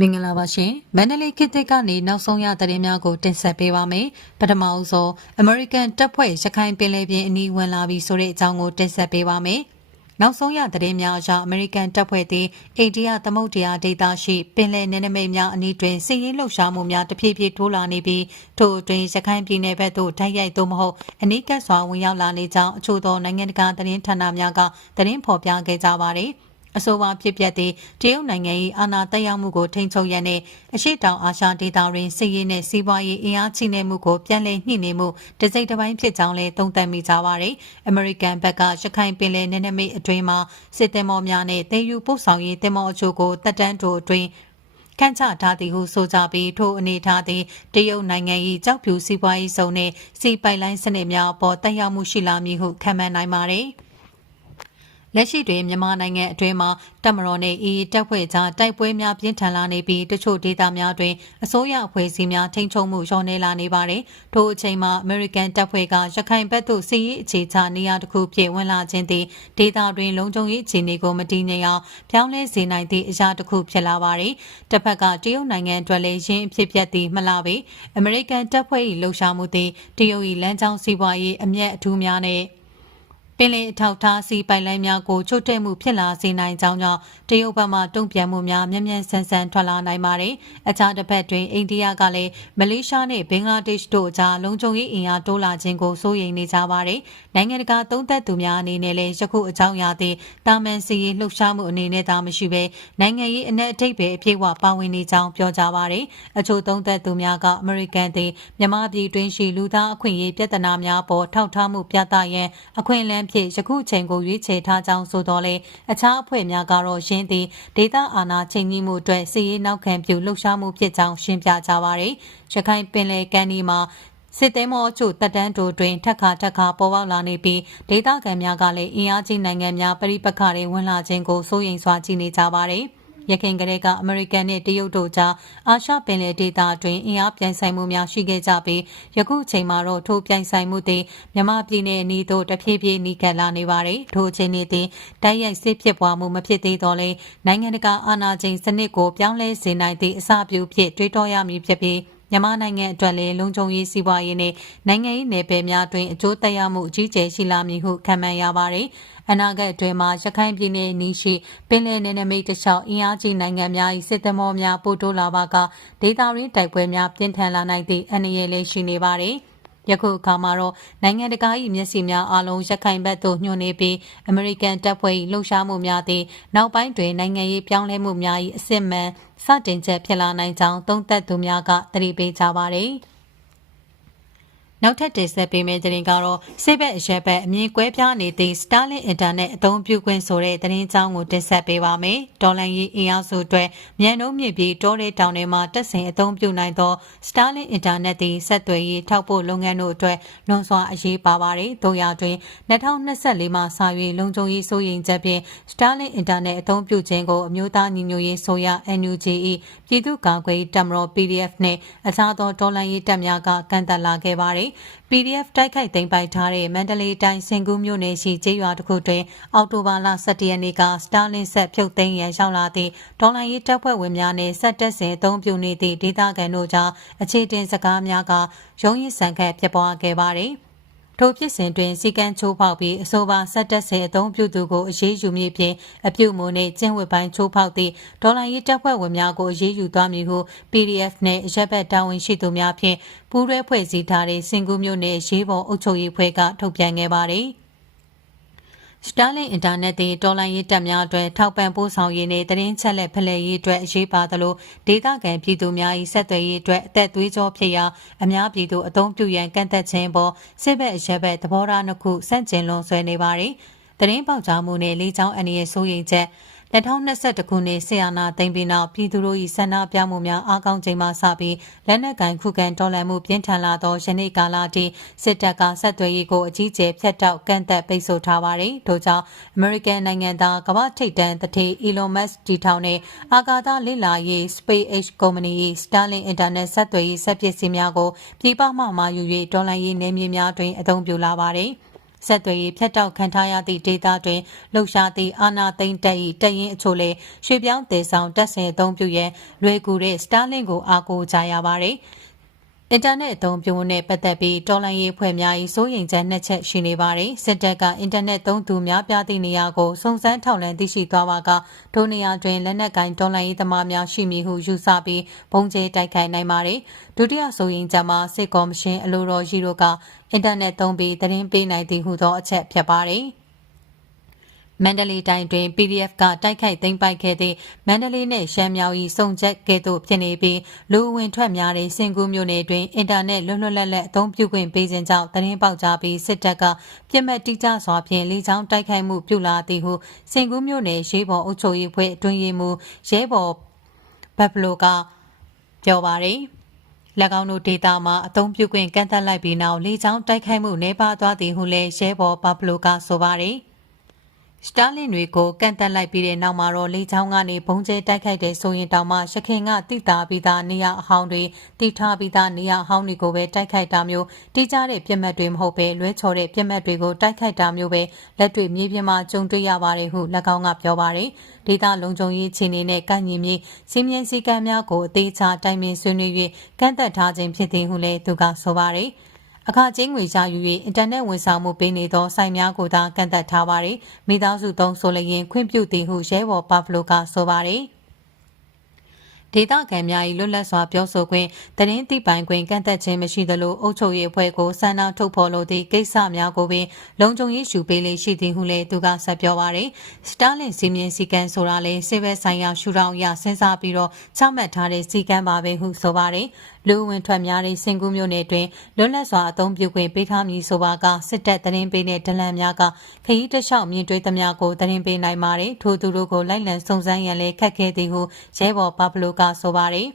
မင်္ဂလာပါရှင်မန္တလေးခေတ်သစ်ကနေနောက်ဆုံးရသတင်းများကိုတင်ဆက်ပေးပါမယ်ပထမအဆုံး American တပ်ဖွဲ့ရခိုင်ပင်လယ်ပြင်အနီးဝင်လာပြီးဆိုတဲ့အကြောင်းကိုတင်ဆက်ပေးပါမယ်နောက်ဆုံးရသတင်းများအရ American တပ်ဖွဲ့သည်အိန္ဒိယသမုဒ္ဒရာဒေသရှိပင်လယ်နယ်နိမိတ်များအနီးတွင်စစ်ရေးလှုပ်ရှားမှုများတဖြည်းဖြည်းထိုးလာနေပြီးထို့အတွင်းရခိုင်ပြည်နယ်ဘက်သို့တိုက်ရိုက်သို့မဟုတ်အနီးကပ်စွာဝင်ရောက်လာနေကြောင်းအချို့သောနိုင်ငံတကာသတင်းဌာနများကသတင်းဖော်ပြခဲ့ကြပါသည် အဆိုပါဖြစ်ပျက်သည့်တရုတ်နိုင်ငံ၏အာဏာတက်ရောက်မှုကိုထိန်းချုပ်ရန်နှင့်အရှိတောင်အာရှဒေသတွင်စစ်ရေးနှင့်စီးပွားရေးအင်အားချိနဲ့မှုကိုပြန်လည်ညှိနှိုင်းမှုတစိမ့်တစ်ပိုင်းဖြစ်ကြောင်းလည်းသုံးသပ်မိကြပါသည်။ American ဘက်ကရခိုင်ပင်လယ်နယ်နိမိတ်အတွင်းမှာစစ်သည်မော်များနှင့်တည်ယူပို့ဆောင်ရေးတင်မော်အချို့ကိုတပ်တန်းတိုအတွင်းခန့်ချထားသည်ဟုဆိုကြပြီးထိုအနေထားသည်တရုတ်နိုင်ငံ၏ကြောက်ဖြူစီးပွားရေးစုံနှင့်စီပိုင်လိုင်းစနစ်များအပေါ်တက်ရောက်မှုရှိလာမည်ဟုခန့်မှန်းနိုင်ပါသည်။ လက်ရှိတွင်မြန်မာနိုင်ငံအတွင်းမှာတပ်မတော်နှင့် AA တပ်ဖွဲ့ကြားတိုက်ပွဲများပြင်းထန်လာနေပြီးတချို့ဒေသများတွင်အစိုးရအဖွဲ့အစည်းများထိန်းချုပ်မှုလျော့နေလာနေပါတယ်။ထို့အချိန်မှာ American တပ်ဖွဲ့ကရခိုင်ဘက်သို့စစ်ရေးအခြေချနေရာတစ်ခုဖြင့်ဝင်လာခြင်းသည်ဒေသတွင်လုံခြုံရေးအခြေအနေကိုမတည်ငြိမ်အောင်ပြောင်းလဲစေနိုင်သည့်အရာတစ်ခုဖြစ်လာပါတယ်။တစ်ဖက်ကတရုတ်နိုင်ငံအတွက်လည်းရင်းအဖြစ်ပြက်သည်မလားပေ။ American တပ်ဖွဲ့၏လှုပ်ရှားမှုသည်တရုတ်၏လမ်းကြောင်းစီးပွားရေးအမျက်အထူးများနဲ့ ပင်လယ်အထောက်ထားစီပိုင်လိုင်းများကိုချုပ်တဲ့မှုဖြစ်လာစေနိုင်ကြောင်းကြောင့်တရုတ်ဘက်မှတုံ့ပြန်မှုများမြန်မြန်ဆန်ဆန်ထွက်လာနိုင်ပါတယ်။အခြားတစ်ဖက်တွင်အိန္ဒိယကလည်းမလေးရှားနှင့်ဘင်္ဂလားဒေ့ရှ်တို့အကြားလုံခြုံရေးအင်အားတိုးလာခြင်းကိုစိုးရိမ်နေကြပါတယ်။နိုင်ငံတကာသုံးသပ်သူများအနေနဲ့လည်းယခုအကြောင်းအရာသည့်တာမန်စီရေးလှုပ်ရှားမှုအနေနဲ့သာမရှိဘဲနိုင်ငံရေးအ내အထိပ်ပဲအပြည့်အဝပါဝင်နေကြောင်းပြောကြားပါတယ်။အချို့သုံးသပ်သူများကအမေရိကန်သည်မြန်မာပြည်တွင်းရှိလူသားအခွင့်အရေးပြဿနာများပေါ်ထောက်ထားမှုပြသရန်အခွင့်အလမ်းဖြင့်ယခုချိန်ကိုရွေးချယ်ထားကြောင်းဆိုတော့လေအခြားအဖွဲ့များကတော့ရင်းသည်ဒေသအာဏာချိန်ကြီးမှုအတွက်စီရေးနောက်ခံပြုလှုပ်ရှားမှုဖြစ်ကြောင်းရှင်းပြကြပါရယ်ရခိုင်ပင်လယ်ကမ်းဒီမှာစစ်သည်မောချို့တက်တန်းတိုတွင်ထက်ခါထက်ခါပေါ်ပေါက်လာနေပြီးဒေသခံများကလည်းအင်အားကြီးနိုင်ငံများပရိပက္ခတွေဝင်လာခြင်းကိုစိုးရိမ်စွာကြည့်နေကြပါတယ်။ ရခိုင်ကလေးကအမေရိကန်နဲ့တရုတ်တို့ကြားအာရှပင်လယ်ဒေသအတွင်းအင်အားပြိုင်ဆိုင်မှုများရှိခဲ့ကြပြီးယခုချိန်မှာတော့ထိုပြိုင်ဆိုင်မှုသည်မြန်မာပြည်နယ်အနီးသို့တဖြည်းဖြည်းနီးကပ်လာနေပါတယ်။ထိုအချိန်นี้သည်တိုက်ရိုက်စစ်ဖြစ်ပွားမှုမဖြစ်သေးတော့လေနိုင်ငံတကာအာဏာချိန်စနစ်ကိုပြောင်းလဲစေနိုင်သည့်အစပြုဖြစ်တွေးတောရမည်ဖြစ်ပြီးမြန်မာနိုင်ငံအတွက်လည်းလုံခြုံရေးစီးပွားရေးနဲ့နိုင်ငံရေးနယ်ပယ်များတွင်အကျိုးသက်ရောက်မှုအကြီးအကျယ်ရှိလာမည်ဟုခန့်မှန်းရပါတယ်။ အနာဂတ်အတွင်းမှာရခိုင်ပြည်နယ်နီးရှိပင်လယ်နယ်နိမိတ်တစ်လျှောက်အင်အားကြီးနိုင်ငံများ၏စစ်သမောများပို့တိုးလာပါကဒေသရင်းတိုက်ပွဲများပြင်းထန်လာနိုင်သည့်အနေအလေးရှိနေပါတယ်။ယခုအခါမှာတော့နိုင်ငံတကာ၏မျက်စိများအလုံးရခိုင်ဘက်သို့ညှို့နေပြီးအမေရိကန်တပ်ဖွဲ့၏လှုပ်ရှားမှုများသည်နောက်ပိုင်းတွင်နိုင်ငံရေးပြောင်းလဲမှုများ၏အစစ်မှန်စတင်ချက်ဖြစ်လာနိုင်ကြောင်းသုံးသပ်သူများကသတိပေးကြပါသည်။ နောက်ထပ်တင်ဆက်ပေးမယ့်သတင်းကတော့စစ်ဘက်အရက်ဘက်အမြင်ကွဲပြားနေသည့် Starlink Internet အသုံးပြုခွင့်ဆိုတဲ့သတင်းကြောင်းကိုတင်ဆက်ပေးပါမယ်။ဒေါ်လာရေးအင်အားစုအတွက်မြန်နှုံးမြင့်ပြီးတောတဲ့တောင်တွေမှာတက်ဆင်အသုံးပြုနိုင်သော Starlink Internet သည်ဆက်သွယ်ရေးထောက်ပို့လုပ်ငန်းတို့အတွက်လွန်စွာအရေးပါပါတယ်။တို့ရတွင်2024မှာစာရွေလုံခြုံရေးစိုးရိမ်ချက်ဖြင့် Starlink Internet အသုံးပြုခြင်းကိုအမျိုးသားညီညွတ်ရေးဆိုရ NUGE ပြည်သူ့ကာကွယ်တပ်မတော် PDF နှင့်အခြားသောဒေါ်လာရေးတပ်များကကန့်သက်လာခဲ့ပါတယ်။ PDF တိုက်ခိုက်သိမ်းပိုက်ထားတဲ့မန္တလေးတိုင်းစင်ကူးမြို့နယ်ရှိကျေးရွာတစ်ခုတွင် အောက်တိုဘာလ17ရက်နေ့ကစတာလင်ဆက်ဖြုတ်သိမ်းရန်ရောက်လာသည့်ဒေါ်လာရေးတပ်ဖွဲ့ဝင်များနှင့်ဆက်တက်စဉ်အုံပြုနေသည့်ဒေသခံတို့ကြားအခြေတင်စကားများကရုံးရင်ဆန်ခတ်ဖြစ်ပွားခဲ့ပါသည်။ ထိုဖြစ်စဉ်တွင်စီကံချိုးဖောက်ပြီးအဆိုပါဆက်တက်စေအသုံးပြုသူကိုအရေးယူမည်ဖြင့်အပြုမူနှင့်ကျင့်ဝတ်ပိုင်းချိုးဖောက်သည့်ဒေါ်လာရေးတပ်ဖွဲ့ဝင်များကိုအရေးယူသွားမည်ဟု PDF နှင့်ရပ်ဘက်တာဝန်ရှိသူများဖြင့်ပူးတွဲဖွဲ့စည်းထားတဲ့စင်ကူးမျိုးနှင့်ရေးပေါ်အုပ်ချုပ်ရေးဖွဲ့ကထုတ်ပြန်ခဲ့ပါသည်။ Starlink Internet သည်တော်လိုင်းရေးတပ်များအတွက်ထောက်ပံ့ပို့ဆောင်ရေးနှင့်သတင်းချက်လက်ဖလှယ်ရေးအတွက်အရေးပါသလိုဒေသခံပြည်သူများ၏ဆက်သွယ်ရေးအတွက်အသက်သွေးကြောဖြစ်ရာအများပြည်သူအသုံးပြုရန်ကန့်သက်ခြင်းပေါ်စစ်ဘက်အရက်ဘက်သဘောထားနှစ်ခုဆန့်ကျင်လွန်ဆွဲနေပါသည်။သတင်းပေါက်ကြားမှုနှင့်လေးချောင်းအန္တရာယ်ဆိုးရိမ်ချက် 2021ခုနှစ်ဆီယနာသိမ်းပြီးနောက်ပြည်သူတို့၏ဆန္ဒပြမှုများအားကောင်းချိန်မှစပြီးလက်နက်ကင်ခုခံတော်လှန်မှုပြင်းထန်လာသောယနေ့ကာလထိစစ်တပ်ကဆက်သွယ်ရေးကိုအကြီးအကျယ်ဖျက်တောက်ကန့်သက်ပိတ်ဆို့ထားပါတယ်။ထို့ကြောင့် American နိုင်ငံသားကမ္ဘာထိပ်တန်းတထေး Elon Musk တီထောင်တဲ့အာကာသလေ့လာရေး SpaceX ကုမ္ပဏီ၏ Starlink Internet ဆက်သွယ်ရေးစက်ပစ္စည်းများကိုပြည်ပမှမှာယူ၍တော်လှန်ရေးနယ်မြေများတွင်အသုံးပြုလာပါတယ်။ ဆက်သွယ်ရေးဖြတ်တောက်ခံထားရသည့်ဒေသတွင်လှုပ်ရှားသည့်အာနာသိန်းတပ်၏တပ်ရင်းအချို့လည်းရွှေပြောင်းတည်ဆောင်တပ်ဆင်အသုံးပြုရန်လွယ်ကူတဲ့ Starlink ကိုအားကိုးကြရပါသည် အင်တာနက်အသုံးပြုမှုနဲ့ပတ်သက်ပြီးတော်လိုင်းရေးဖွဲ့များ၏စိုးရိမ်ချက်နှစ်ချက်ရှိနေပါတယ်။စစ်တပ်ကအင်တာနက်သုံးသူများပြားသည့်နေရာကိုစုံစမ်းထောက်လှမ်းသိရှိသွားပါကဒိုနေရာတွင်လက်နက်ကင်တော်လိုင်းရေးသမားများရှိမည်ဟုယူဆပြီးဘုံကျဲတိုက်ခိုက်နိုင်ပါတယ်။ဒုတိယစိုးရိမ်ချက်မှာစစ်ကော်မရှင်အလိုတော်ရှိတို့ကအင်တာနက်သုံးပြီးသတင်းပေးနိုင်သည်ဟုသောအချက်ဖြစ်ပါတယ်။ မန္တလေးတိုင်းတွင် PDF ကတိုက်ခိုက်သိမ်းပိုက်ခဲ့သည့်မန္တလေးနှင့်ရှမ်းမြောက်၏စုံချက်ကဲ့သို့ဖြစ်နေပြီးလူဝင်ထွက်များသည့်စင်ကူးမြို့နယ်တွင်အင်တာနက်လွတ်လွတ်လပ်လပ်အသုံးပြုခွင့်ပေးခြင်းကြောင့်သတင်းပေါက်ကြားပြီးစစ်တပ်ကပြစ်မှတ်တိကျစွာဖြင့်လေကြောင်းတိုက်ခိုက်မှုပြုလာသည်ဟုစင်ကူးမြို့နယ်ရေးပေါ်အုပ်ချုပ်ရေးဖွဲ့အတွင်းရေးမှူးရဲဘော်ဘက်ဖလိုကပြောပါရယ်၎င်းတို့ဒေတာမှာအသုံးပြုခွင့်ကန့်သတ်လိုက်ပြီးနောက်လေကြောင်းတိုက်ခိုက်မှုနှဲပါသွားသည်ဟုလည်းရဲဘော်ဘဖလိုကဆိုပါရယ် စတာလင်တွေကိုကန့်တက်လိုက်ပြီးတဲ့နောက်မှာတော့လေချောင်းကနေဘုံကျဲတိုက်ခိုက်တဲ့ဆိုရင်တောင်မှရှခင်ကတိတာပြီးသားနေရအဟောင်းတွေတိထားပြီးသားနေရအဟောင်းတွေကိုပဲတိုက်ခိုက်တာမျိုးတိကျတဲ့ပြစ်မှတ်တွေမဟုတ်ပဲလွဲချော်တဲ့ပြစ်မှတ်တွေကိုတိုက်ခိုက်တာမျိုးပဲလက်တွေ့မြေပြင်မှာကြုံတွေ့ရပါတယ်ဟု၎င်းကပြောပါတယ်ဒေသလုံခြုံရေးခြေအနေနဲ့ကန့်ညီမြေစီမင်းစည်းကမ်းများကိုအသေးချာတိုင်ပင်ဆွေးနွေး၍ကန့်သက်ထားခြင်းဖြစ်သည်ဟုလည်းသူကဆိုပါတယ်။ အခကျင်းငွေရယူ၍အင်တာနက်ဝန်ဆောင်မှုပေးနေသောစိုက်များကိုသာကန့်သက်ထားပါသည်မိသားစုသုံးဆိုလျင်ခွင့်ပြုသည်ဟုရဲဘော်ပါဖလိုကဆိုပါသည်ဒေသခံများ၏လွတ်လပ်စွာပြောဆိုခွင့်တရင်တိပိုင်ခွင့်ကန့်သက်ခြင်းမရှိသလိုအုပ်ချုပ်ရေးအဖွဲ့ကိုဆန္ဒထုတ်ဖော်လိုသည့်ကိစ္စများကိုပင်လုံခြုံရေးယူပေးလေရှိသည်ဟုလည်းသူကဆက်ပြောပါရယ်စတာလင်စီမင်းစီကံဆိုတာလေစေဘက်ဆိုင်ရာရှူထောင်ရစဉ်းစားပြီးတော့ချမှတ်ထားတဲ့စီကံပါပဲဟုဆိုပါရယ် လူဝင်ထွက်များတဲ့စင်ကူးမျိုးနယ်တွင်လွတ်လပ်စွာအသုံးပြုခွင့်ပေးထားမည်ဆိုပါကစစ်တပ်တရင်ပေးတဲ့ဒလန်များကခရီးတလျှောက်မြင်တွေ့သမျှကိုတရင်ပေးနိုင်ပါတယ်ထို့သူတို့ကိုလိုက်လံစုံစမ်းရန်လည်းခက်ခဲသည်ဟုရဲဘော်ဘဘလိုကဆိုပါတယ်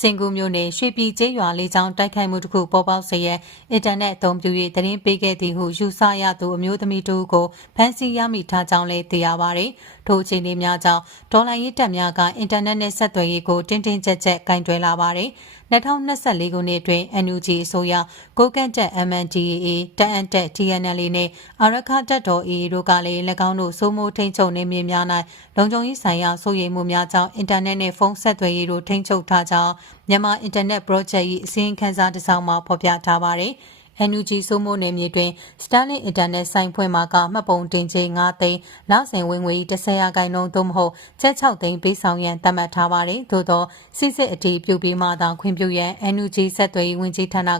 စင်ကူမျိုးနယ်ရွှေပြည်ကျေးရွာလေးချောင်းတိုက်ခိုက်မှုတစ်ခုပေါ်ပေါက်စေရန်အင်တာနက်အသုံးပြု၍သတင်းပေးခဲ့သည်ဟုယူဆရသူအမျိုးသမီးတို့ကိုဖမ်းဆီးရမိထားကြောင်းလည်းသိရပါဗျ။ထိုအခြေအနေများကြောင့်ဒေါ်လာရေးတက်များကအင်တာနက်နဲ့ဆက်သွယ်ရေးကိုတင်းတင်းကျပ်ကျပ်ကင်တွယ်လာပါတယ်။ 2024ခုနှစ်တွင် NUG အစိုးရကိုကန့်တက် MNDAA တအန်တက် TNL နဲ့အာရခတက်တော် AA တို့ကလည်း၎င်းတို့စိုးမိုးထိန်းချုပ်နေမြေများ၌လုံခြုံရေးဆိုင်ရာစိုးရိမ်မှုများကြောင့်အင်တာနက်နှင့်ဖုန်းဆက်သွယ်ရေးတို့ထိန်းချုပ်ထားကြောင်းမြန်မာအင်တာနက် project ၏အစည်းအဝေးတစ်စောင်မှာဖော်ပြထားပါသည်။ NUG စိုးမိုးနယ်မြေတွင် Starlink Internet ဆိုင်ဖွင့်မှာကမှတ်ပုံတင်ခြင်း9သိန်းလစဉ်ဝင်ငွေ10ရာခိုင်နှုန်းသို့မဟုတ်ချက်6သိန်းပေးဆောင်ရန်သတ်မှတ်ထားပါတယ်။သို့သောစစ်စစ်အတီးပြုပြီးမှသာခွင့်ပြုရန် NUG ဆက်သွယ်ရေးဝန်ကြီးဌာနက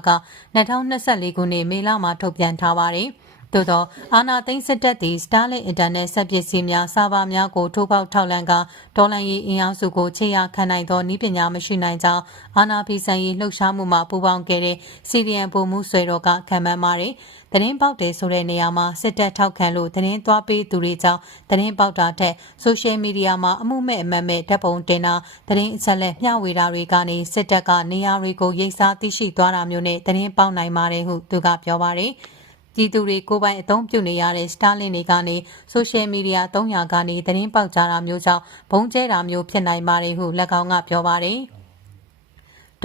2024ခုနှစ်မေလမှာထုတ်ပြန်ထားပါတယ်။ သို့သောအာနာသိန်းစစ်တပ်သည် Starlink Internet ဆက်ပစ္စည်းများဆာဗာများကိုထိုးပေါက်ထောက်လန့်ကဒေါ်လာရေးအင်အားစုကိုခြေရခံနိုင်သောနည်းပညာမရှိနိုင်ကြောင်းအာနာဖီဆိုင်ရေးလှုပ်ရှားမှုမှာပူးပေါင်းခဲ့တဲ့စီရီယန်ပုံမှုဆွေတော်ကခံမှန်းပါတယ်။သတင်းပေါက်တယ်ဆိုတဲ့နေရာမှာစစ်တပ်ထောက်ခံလို့သတင်းသွားပေးသူတွေကြောင့်သတင်းပေါက်တာထက်ဆိုရှယ်မီဒီယာမှာအမှုမဲ့အမှတ်မဲ့ဓာတ်ပုံတင်တာသတင်းအချက်လက်မျှဝေတာတွေကနေစစ်တပ်ကနေရာတွေကိုရိတ်စားသိရှိသွားတာမျိုးနဲ့သတင်းပေါက်နိုင်ပါတယ်ဟုသူကပြောပါတယ်။ ပြည်သူတွေကိုပိုင်အသုံးပြုနေရတဲ့ Starlink တွေကနေဆိုရှယ်မီဒီယာ300ကနေသတင်းပေါက်ကြတာမျိုးကြောင့်ဘုံကျဲတာမျိုးဖြစ်နိုင်ပါတယ်ဟု၎င်းကပြောပါတယ်။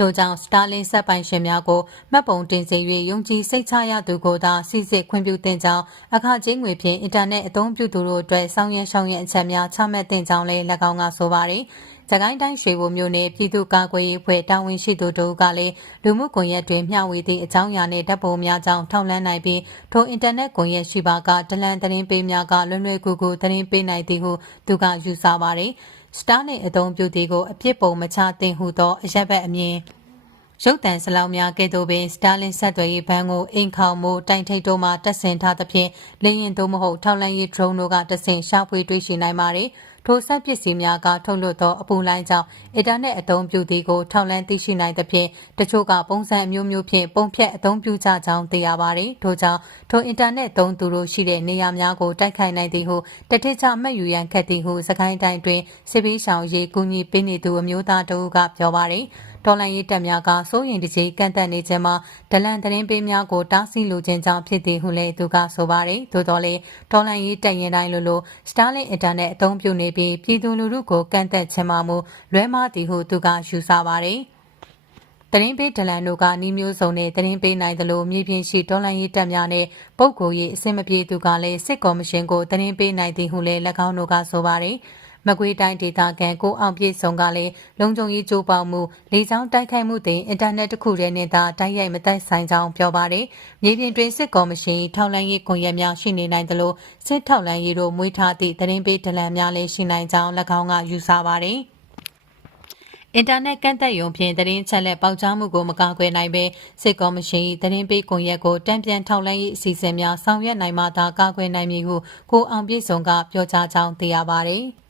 တို့ကြောင့် Starlink စက်ပိုင်ရှင်များကိုမှတ်ပုံတင်စေ၍ယုံကြည်စိတ်ချရသူကိုသာစစ်စစ်ခွင့်ပြုတင်ကြောင်းအခကြေးငွေဖြင့်အင်တာနက်အသုံးပြုသူတို့အတွက်စောင်းရဲရှောင်းရဲအချက်များချမှတ်တင်ကြောင်းလည်း၎င်းကဆိုပါတယ်။ စကိုင်းတိုင်းရွှေဘိုမြို့နယ်ပြည်သူ့ကာကွယ်ရေးအဖွဲ့တာဝန်ရှိသူတို့ကလည်းလူမှုကွန်ရက်တွင်မျှဝေသည့်အကြောင်းအရာနှင့်ဓာတ်ပုံများကြောင့်ထောက်လှမ်းနိုင်ပြီးထိုအင်တာနက်ကွန်ရက်ရှိပါကဒလန်သတင်းပေးများကလွယ်လွယ်ကူကူသတင်းပေးနိုင်သည်ဟုသူကယူဆပါသည်စတားနှင့်အသုံးပြုသည်ကိုအပြစ်ပုံမချသင့်ဟုသောအရက်ဘက်အမြင်ရုပ်တံစလောက်များကဲ့သို့ပင်စတာလင်ဆက်သွယ်ရေးဘဏ်ကိုအိမ်ခေါင်မှုတိုင်ထိတ်တို့မှတက်ဆင်ထားသဖြင့်လေရင်သို့မဟုတ်ထောက်လန့်ရေး drone တို့ကတဆင်ရှာဖွေတွေ့ရှိနိုင်ပါသည် ထိုဆက်ပစ္စည်းများကထုတ်လွှတ်သောအပူလိုင်းကြောင့်အင်တာနက်အသုံးပြုသည်ကိုထောက်လှမ်းသိရှိနိုင်သဖြင့်တချို့ကပုံစံအမျိုးမျိုးဖြင့်ပုံဖြတ်အသုံးပြုကြကြောင်းသိရပါသည်ထို့ကြောင့်ထိုအင်တာနက်သုံးသူတို့ရှိတဲ့နေရာများကိုတိုက်ခိုက်နိုင်သည်ဟုတတိချမှတ်ယူရန်ခက်သည်ဟုစကိုင်းတိုင်းတွင်စစ်ပီးဆောင်ရေးကူညီပေးနေသူအမျိုးသားတဦးကပြောပါသည် တော်လန်ရေးတပ်များကစိုးရင်တကြီးကန့်သက်နေခြင်းမှာဒလန်သတင်းပေးများကိုတားဆီးလိုခြင်းကြောင့်ဖြစ်သည်ဟုလည်းသူကဆိုပါတယ်။သို့တော်လည်းတော်လန်ရေးတပ်ရင်တိုင်းလိုလို Starlink Internet အသုံးပြုနေပြီးပြည်သူလူထုကိုကန့်သက်ခြင်းမှမူလွဲမှားသည်ဟုသူကယူဆပါတယ်။သတင်းပေးဒလန်တို့ကနှီးမျိုးစုံနဲ့သတင်းပေးနိုင်သလိုမြေပြင်ရှိဒေါ်လာရေးတပ်များနဲ့ပုဂ္ဂိုလ်ရေးအစင်မပြေသူကလည်းစစ်ကော်မရှင်ကိုသတင်းပေးနိုင်သည်ဟုလည်း၎င်းတို့ကဆိုပါတယ်။ မကွေးတိုင်းဒေသခံကိုအောင်ပြည့်စုံကလည်းလုံခြုံရေးကြိုးပေါမှုလေကြောင်းတိုက်ခိုက်မှုတင်အင်တာနက်တစ်ခုတည်းနဲ့သာတိုက်ရိုက်မတိုက်ဆိုင်ကြောင်းပြောပါတယ်။မြေပြင်တွင်စစ်ကော်မရှင်ထောက်လှမ်းရေးကွန်ရက်များရှိနေနိုင်သလိုစစ်ထောက်လှမ်းရေးတို့မွေးထားသည့်သတင်းပေးဒလန်များလည်းရှိနိုင်ကြောင်း၎င်းကယူဆပါတယ်။အင်တာနက်ကန့်သက်ရုံဖြင့်သတင်းချက်လက်ပေါက်ကြားမှုကိုမကာကွယ်နိုင်ဘဲစစ်ကော်မရှင်၏သတင်းပေးကွန်ရက်ကိုတံပြန်ထောက်လှမ်းရေးအစီအစဉ်များဆောင်ရွက်နိုင်မှသာကာကွယ်နိုင်မည်ဟုကိုအောင်ပြည့်စုံကပြောကြားကြောင်းသိရပါသည်။